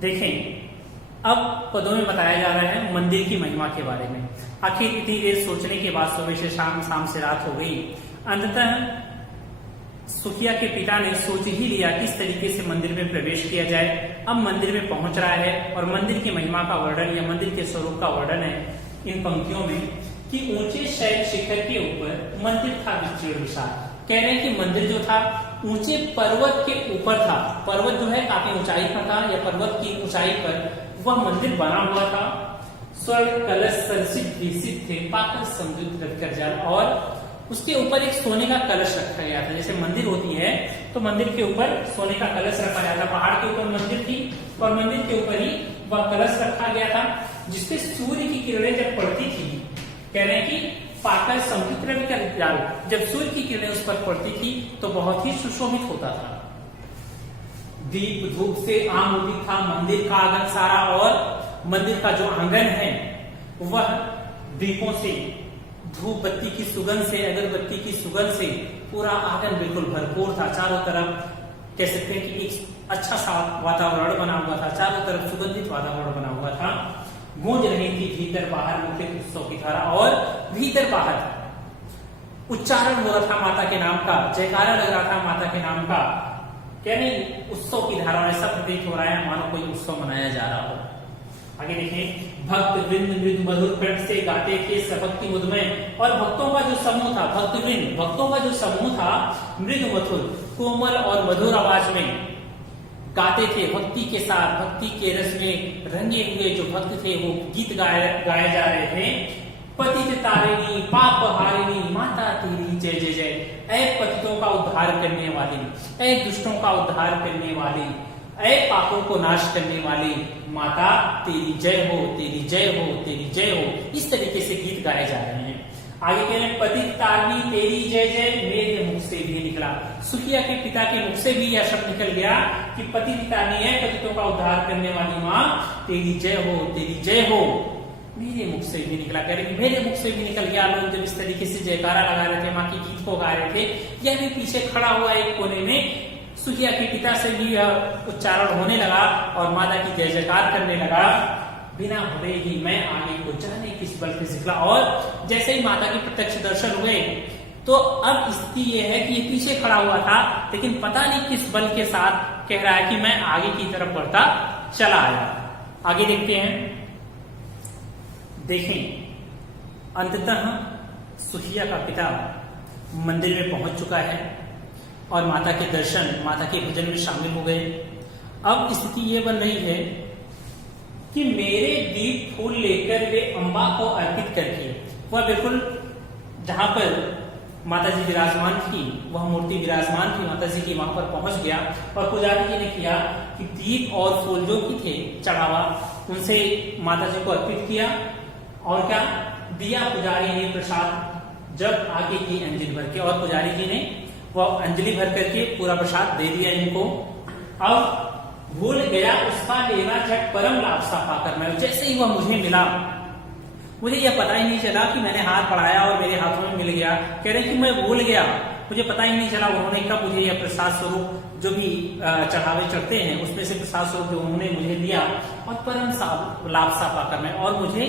देखें, अब पदों में बताया जा रहा है मंदिर की महिमा के बारे में। आखिर इतनी देर सोचने के बाद सुबह से शाम, शाम से रात हो गई। अंततः सुखिया के पिता ने सोच ही लिया किस तरीके से मंदिर में प्रवेश किया जाए। अब मंदिर में पहुंच रहा है और मंदिर की महिमा का वर्णन या मंदिर के स्वरूप का वर्णन है इन पंक्तियों में कि ऊंचे शैल शिखर के ऊपर मंदिर था विस्तीर्ण विशाल। कह रहे हैं कि मंदिर जो था ऊंचे पर्वत के ऊपर था। पर्वत जो है काफी ऊंचाई पर था या पर्वत की ऊंचाई पर वह मंदिर बना हुआ था। स्वर्ण कलश सरसित विकसित थे, पाकर समृद्ध रखकर जल, और उसके ऊपर एक सोने का कलश रखा गया था। जैसे मंदिर होती है तो मंदिर के ऊपर सोने का कलश रखा गया था। पहाड़ के ऊपर मंदिर थी और मंदिर के ऊपर ही वह कलश रखा गया था जिसपे सूर्य की किरणें जब पड़ती थी, कह रहे हैं कि पाकर समृद्ध रखकर जल, जब सूर्य की किरणें उस पर पड़ती थी तो बहुत ही सुशोभित होता था। दीप धूप से आमोदित था मंदिर का आंगन सारा, और मंदिर का जो आंगन है वह दीपों से, धूप बत्ती की सुगंध से, अगरबत्ती की सुगंध से पूरा आंगन बिल्कुल भरपूर था। चारों तरफ कह सकते हैं कि एक अच्छा सा वातावरण बना हुआ था, चारों तरफ सुगंधित वातावरण बना हुआ था। गूंज रही थी भीतर बाहर मुख्य उत्सव की धारा, और भीतर बाहर उच्चारण हो रहा था माता के नाम का, जयकारा लग रहा था माता के नाम का। क्या नहीं, उत्सव की धारा, ऐसा प्रतीत हो रहा है मानो कोई उत्सव मनाया जा रहा हो। आगे देखें, भक्त वृंद मृदु मधुर कंठ से गाते थे सबक्ति मुदमय, और भक्तों का जो समूह था, भक्त वृंद भक्तों का जो समूह था मृदु मधुर कोमल और मधुर आवाज में गाते थे भक्ति के साथ। भक्ति के रस में रंगे हुए जो भक्त थे वो गीत गाए जा रहे थे। पतित तारिणी पाप हारिणी माता तेरी जय जय जय। ऐ पतितों का उद्धार करने वाली, ऐ दुष्टों का उद्धार करने वाली, ऐ पापों को नाश करने वाली माता तेरी जय हो, तेरी जय हो, तेरी जय हो। इस तरीके से गीत गाए जा रहे हैं। आगे कह रहे हैं, पतित तारिणी तेरी जय जय मेरे मुख से भी निकला। सुखिया के पिता के मुख से भी यह शब्द निकल गया कि पतित तारिणी है, पतितों का उद्धार करने वाली माँ तेरी जय हो, तेरी जय हो। मेरे मुख से भी निकला, कह रहे कि मेरे मुख से भी निकल गया। लोग जब इस तरीके से जयकारा लगा रहे थे, माँ की गीत को गा रहे थे, यह भी पीछे खड़ा हुआ एक कोने में सुखिया के पिता से भी यह उच्चारण होने लगा और माता की जय जयकार करने लगा। बिना भरे ही मैं आगे को जाने किस बल से निकला। और जैसे ही माता के प्रत्यक्ष दर्शन हुए तो अब स्थिति यह है कि ये पीछे खड़ा हुआ था, लेकिन पता नहीं किस बल के साथ कह रहा है कि मैं आगे की तरफ बढ़ता चला आया। आगे देखते हैं। देखें, अंततः सुखिया का पिता मंदिर में पहुंच चुका है और माता के दर्शन, माता के भजन में शामिल हो गए। अब स्थिति ये बन रही है कि मेरे दीप फूल लेकर वे अम्बा को अर्पित करके, वह बिल्कुल जहां पर माता जी विराजमान थी, वह मूर्ति विराजमान थी माता जी की, वहां पर पहुंच गया और पुजारी जी ने किया कि दीप और फूल जो भी थे चढ़ावा, उनसे माता जी को अर्पित किया। और क्या दिया पुजारी ने प्रसाद, जब आगे की अंजलि भर के, और पुजारी जी ने वह अंजलि भर करके पूरा प्रसाद दे दिया इनको। अब भूल गया उसका लेना झट परम लाभ सा पाकर मैं, जैसे ही वह मुझे मिला, मुझे यह पता ही नहीं चला कि मैंने हाथ बढ़ाया और मेरे हाथों में मिल गया। कह रहे कि मैं भूल गया, मुझे पता ही नहीं चला उन्होंने कब मुझे यह प्रसाद स्वरूप जो भी चढ़ावे चढ़ते हैं उसमें से प्रसाद स्वरूप जो उन्होंने मुझे दिया, और परम लाभ सा पाकर मैं, और मुझे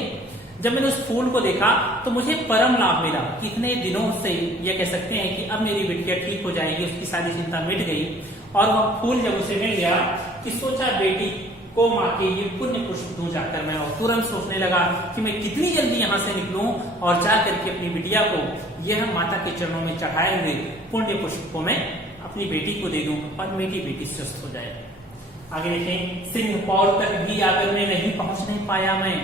जब मैंने उस फूल को देखा तो मुझे परम लाभ मिला। कितने दिनों से ये कह सकते हैं कि अब मेरी बिटिया ठीक हो जाएगी, उसकी सारी चिंता मिट गई। और वह फूल जब उसे मिल गया कि सोचा बेटी को माँ के ये पुण्य पुष्प दूं जाकर मैं, और तुरंत सोचने लगा कि मैं कितनी जल्दी यहाँ से निकलूं और जाकर के अपनी बिटिया को यह माता के चरणों में चढ़ाए हुए पुण्य पुष्प को मैं अपनी बेटी को दे दूं और मेरी बेटी स्वस्थ हो जाए। आगे देखें, सिंह पौर तक भी आकर मैं नहीं पहुंच नहीं पाया। मैं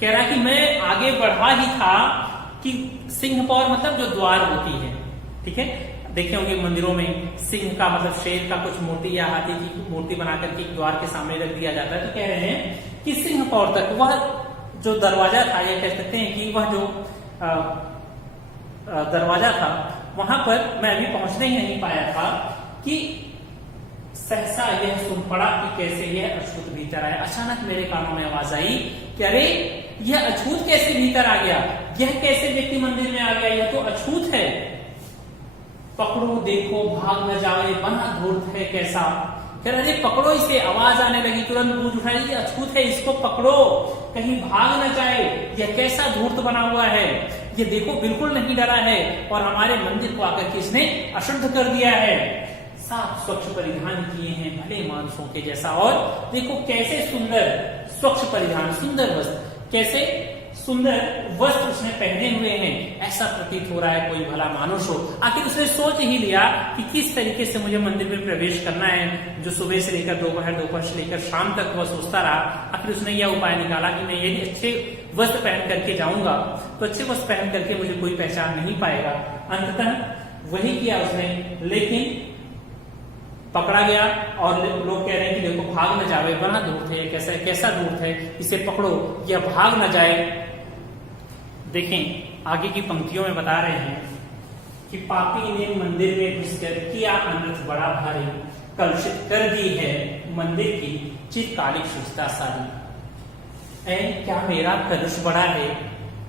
कह रहा कि मैं आगे बढ़ा ही था कि सिंह पौर मतलब जो द्वार होती है, ठीक है, देखे होंगे मंदिरों में सिंह का मतलब शेर का कुछ मूर्ति या हाथी की मूर्ति बना करके द्वार के सामने रख दिया जाता है। तो कह रहे हैं कि सिंह पौर तक वह जो दरवाजा था, या कह सकते हैं कि वह जो दरवाजा था वहां पर मैं अभी पहुंचने ही नहीं पाया था कि सहसा यह सुन पड़ा कि कैसे यह अछूत भीतर आया। अचानक मेरे कानों में आवाज आई कि अरे यह अछूत कैसे भीतर आ गया, यह कैसे व्यक्ति मंदिर में आ गया, यह तो अछूत है। पकड़ो देखो भाग न जाए बना धूर्त है कैसा, कह रहे अरे पकड़ो इसे, आवाज आने लगी, तुरंत गूंज उठाई, ये अछूत है, इसको पकड़ो, कहीं भाग न जाए, यह कैसा धूर्त बना हुआ है, ये देखो बिल्कुल नहीं डरा है और हमारे मंदिर को आकर के इसने अशुद्ध कर दिया है। साफ स्वच्छ परिधान किए हैं भले मानुषों के जैसा, और देखो कैसे सुंदर स्वच्छ परिधान, सुंदर वस्त्र, कैसे सुंदर वस्त्र उसने पहने हुए हैं, ऐसा प्रतीत हो रहा है कोई भला मानुष हो। आखिर उसने सोच ही लिया कि किस तरीके से मुझे मंदिर में प्रवेश करना है, जो सुबह से लेकर दोपहर से लेकर शाम तक वह सोचता रहा। आखिर उसने यह उपाय निकाला कि मैं यदि अच्छे वस्त्र पहन करके जाऊंगा तो अच्छे वस्त्र पहन करके मुझे कोई पहचान नहीं पाएगा। अंततः वही किया उसने, लेकिन पकड़ा गया और लोग कह रहे हैं कि देखो भाग न जाए, बना धूर्त है, कैसा धूर्त है, इसे पकड़ो, यह भाग न जाए। देखें आगे की पंक्तियों में बता रहे हैं कि पापी ने मंदिर में घुसकर किया अनर्थ बड़ा भारी, कलुषित कर दी है मंदिर की चिरकालिक शुचिता सारी। क्या मेरा कलुष बड़ा है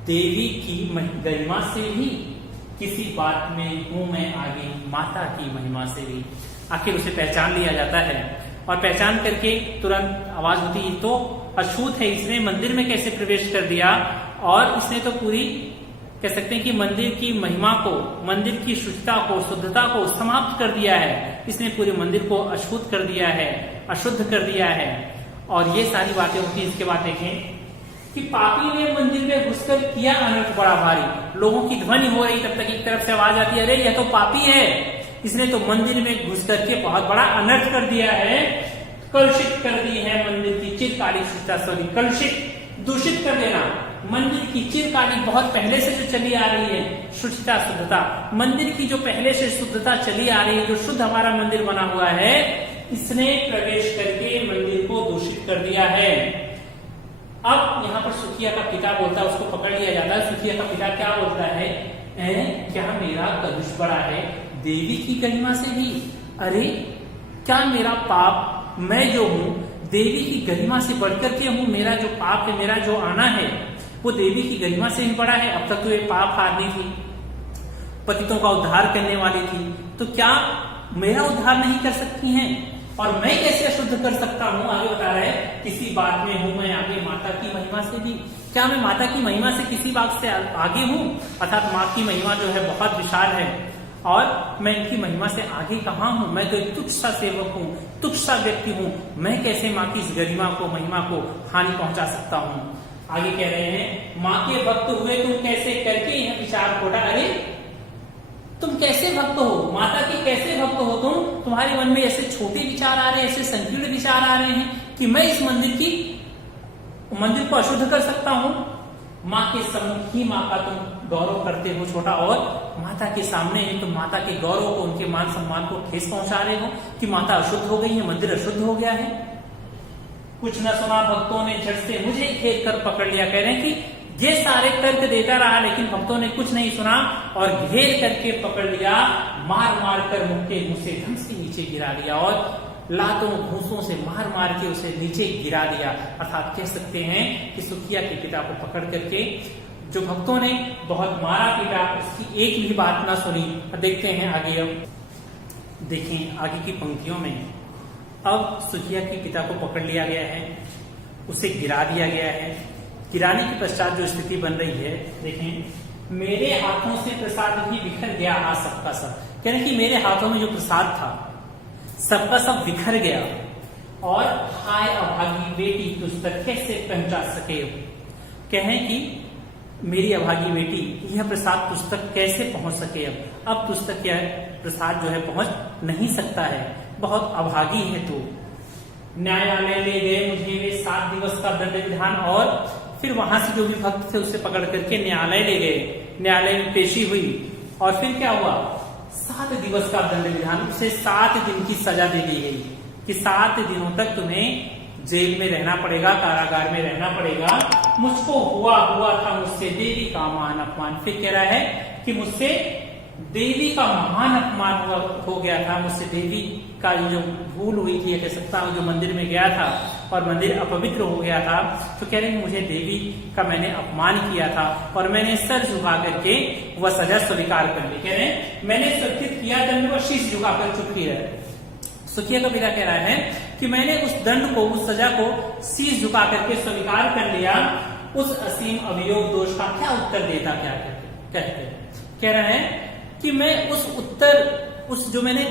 देवी की गरिमा से भी, किसी बात में हूं मैं आगे माता की महिमा से भी। आखिर उसे पहचान लिया जाता है और पहचान करके तुरंत आवाज होती है तो अछूत है, इसने मंदिर में कैसे प्रवेश कर दिया, और इसने तो पूरी कह सकते हैं कि मंदिर की महिमा को, मंदिर की शुचिता को, शुद्धता को समाप्त कर दिया है, इसने पूरे मंदिर को अशुद्ध कर दिया है, अशुद्ध कर दिया है। और ये सारी बातें होती है। इसके बाद देखें कि पापी ने मंदिर में घुसकर किया अनर्थ बड़ा भारी, लोगों की ध्वनि हो रही, तब तक एक तरफ से आवाज आती है अरे यह तो पापी है, इसने तो मंदिर में घुस करके बहुत बड़ा अनर्थ कर दिया है, कलुषित कर दी है मंदिर की चिरकालिक शुद्धता। सॉरी, कलुषित, दूषित कर देना मंदिर की चिरकालिक, बहुत पहले से जो चली आ रही है शुचिता, शुद्धता, मंदिर की जो पहले से शुद्धता चली आ रही है, जो शुद्ध हमारा मंदिर बना हुआ है, इसने प्रवेश करके मंदिर को दूषित कर दिया है। अब यहाँ पर सुखिया का पिता बोलता है, उसको पकड़ लिया जाता है। सुखिया का पिता क्या बोलता है, क्या मेरा कलुष बड़ा है देवी की गरिमा से भी? अरे क्या मेरा पाप, मैं जो हूँ देवी की गरिमा से बढ़कर के हूँ, मेरा जो पाप है, मेरा जो आना है वो देवी की गरिमा से ही बड़ा है। अब तक तो ये पाप हारनी थी, पतितों का उद्धार करने वाली थी, तो क्या मेरा उद्धार नहीं कर सकती हैं? और मैं कैसे अशुद्ध कर सकता हूँ? आगे बता रहा है किसी बात में हूँ मैं आगे माता की महिमा से भी। क्या मैं माता की महिमा से किसी बात से आगे हूँ? अर्थात माँ की महिमा जो है बहुत विशाल है और मैं इनकी महिमा से आगे कहाँ हूँ? मैं तो एक तुच्छ सा सेवक हूँ, तुच्छ सा व्यक्ति हूँ, मैं कैसे माँ की इस गरिमा को, महिमा को हानि पहुंचा सकता हूँ? आगे कह रहे हैं माँ के भक्त हुए तुम कैसे, करके यह विचार खोटा। अरे तुम कैसे भक्त हो, माता के कैसे भक्त हो तुम? तुम्हारे मन में ऐसे छोटे विचार आ रहे हैं, ऐसे संकीर्ण विचार आ रहे हैं कि मैं इस मंदिर को अशुद्ध कर सकता हूँ? माँ के सम्मुख ही माँ का तुम गौरव करते हो छोटा, और माता के सामने ही तुम माता के गौरव को, उनके मान सम्मान को ठेस पहुंचा रहे हो कि माता अशुद्ध हो गई है, मंदिर अशुद्ध हो गया है। कुछ न सुना भक्तों ने झट से मुझे घेर कर पकड़ लिया। कह रहे हैं कि ये सारे तर्क देता रहा लेकिन भक्तों ने कुछ नहीं सुना और घेर करके पकड़ लिया, मार मार कर मुक्के मुंह से धम से नीचे गिरा दिया और लातों घूसों से मार मार के उसे नीचे गिरा दिया। अर्थात कह सकते हैं कि सुखिया के पिता को पकड़ करके जो भक्तों ने बहुत मारा पीटा, उसकी एक भी बात ना सुनी। देखते हैं आगे। अब देखें आगे की पंक्तियों में, अब सुखिया के पिता को पकड़ लिया गया है, उसे गिरा दिया गया है। गिराने के पश्चात जो स्थिति बन रही है, देखें मेरे हाथों से प्रसाद ही बिखर गया आज सबका सब। कह रहे कि मेरे हाथों में जो प्रसाद था सबका सब बिखर गया, और हाय अभागी बेटी तुझ तक कैसे पहुंचा सके। कहें कि मेरी अभागी बेटी यह प्रसाद तुझ तक कैसे पहुंच सके। अब तुझ तक यह प्रसाद जो है पहुंच नहीं सकता है, बहुत अभागी है तू। न्यायालय ले गए मुझे वे 7 दिवस का दंड विधान, और फिर वहां से जो भी भक्त थे उसे पकड़ करके न्यायालय ले गए। न्यायालय में पेशी हुई और फिर क्या हुआ, 7 दिवस का दंड विधान, उसे 7 दिन की सजा दे दी गई कि 7 दिनों तक तुम्हें जेल में रहना पड़ेगा, कारागार में रहना पड़ेगा। मुझको हुआ था मुझसे देवी का महान अपमान। फिर कह रहा है कि मुझसे देवी का महान अपमान हो गया था, मुझसे देवी का जो भूल हुई थी, कह सकता हूँ, जो मंदिर में गया था और मंदिर अपवित्र हो गया था, तो कह रहे हैं मुझे देवी का मैंने अपमान किया था और मैंने सर झुका करके वह सजा स्वीकार कर ली। कह रहे हैं मैंने स्वीकृत किया दंड व शीश झुकाकर चुप ही रहे। सुखिया का पिता कह रहा है कि मैंने उस दंड को, उस सजा को शीश झुका करके स्वीकार कर लिया। उस असीम अभियोग दोष का क्या उत्तर देता, क्या कहते कह रहा है कि मैं उस जो मैंने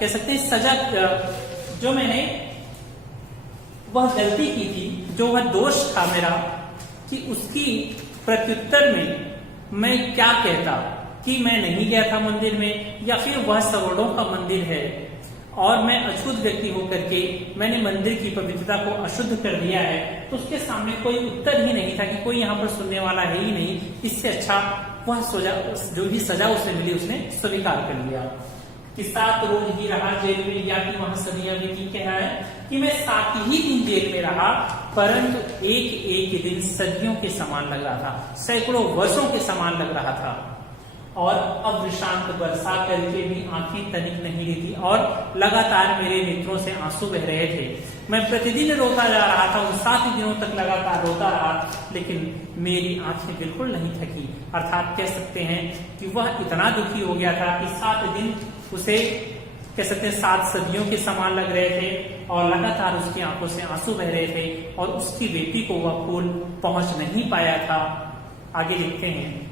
कह सकते हैं सजा, जो मैंने वह गलती की थी, जो वह दोष था मेरा, कि उसकी प्रत्युत्तर में मैं क्या कहता कि मैं नहीं गया था मंदिर में, या फिर वह सवर्णों का मंदिर है और मैं अशुद्ध व्यक्ति होकर के मैंने मंदिर की पवित्रता को अशुद्ध कर दिया है। तो उसके सामने कोई उत्तर ही नहीं था कि कोई यहाँ पर सुनने वाला है ही नहीं। इससे अच्छा वह जो भी सजा उसे मिली उसने स्वीकार कर लिया कि 7 रोज ही रहा जेल में, या कि वहां सदियां बीती। कह रहा है कि मैं 7 ही दिन जेल में रहा, परंतु एक एक दिन सदियों के समान लग रहा था, सैकड़ों वर्षों के समान लग रहा था। और अविश्रांत बरसा करके भी आंखें तनिक नहीं रही थी और लगातार मेरे नेत्रों से आंसू बह रहे थे। मैं प्रतिदिन रोता जा रहा था, उन 7 दिनों तक लगातार रोता रहा, लेकिन मेरी आंखें बिल्कुल नहीं थकी। अर्थात कह सकते हैं कि वह इतना दुखी हो गया था कि 7 दिन उसे कह सकते हैं 7 सदियों के समान लग रहे थे और लगातार उसकी आंखों से आंसू बह रहे थे और उसकी बेटी को वह फूल पहुंच नहीं पाया था। आगे लिखते हैं